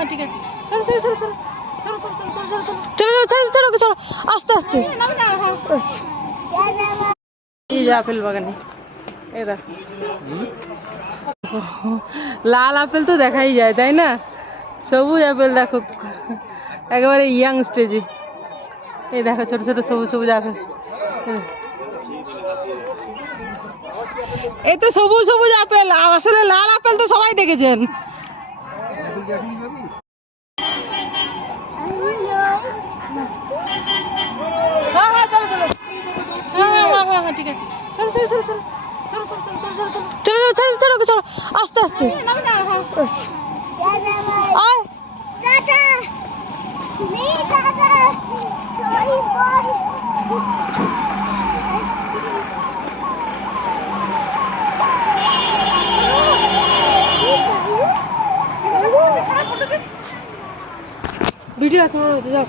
হ্যাঁ ঠিক আছে চলো চলো চলো চলো চলো চলো চলো চলো চলো চলো চলো চলো চলো আস্তে আস্তে এই যে আপেল বাগানে এই দেখো লাল আপেল তো দেখাই যায় তাই না, সবুজ আপেল দেখো একেবারে ইয়াং স্টেজে। এই দেখো ছোট ছোট সবুজ সবুজ আপেল, এই তো সবুজ সবুজ আপেল, আসলে লাল আপেল তো সবাই দেখেছেন। হ্যাঁ হ্যাঁ চলো চলো হ্যাঁ হ্যাঁ হ্যাঁ হ্যাঁ হ্যাঁ ঠিক আছে চলো চলো চলো চলো চলো চলো চলো চলো চলো চলো চলো চলো চলো আস্তে আস্তে আয় ভিডিও আছে যাও।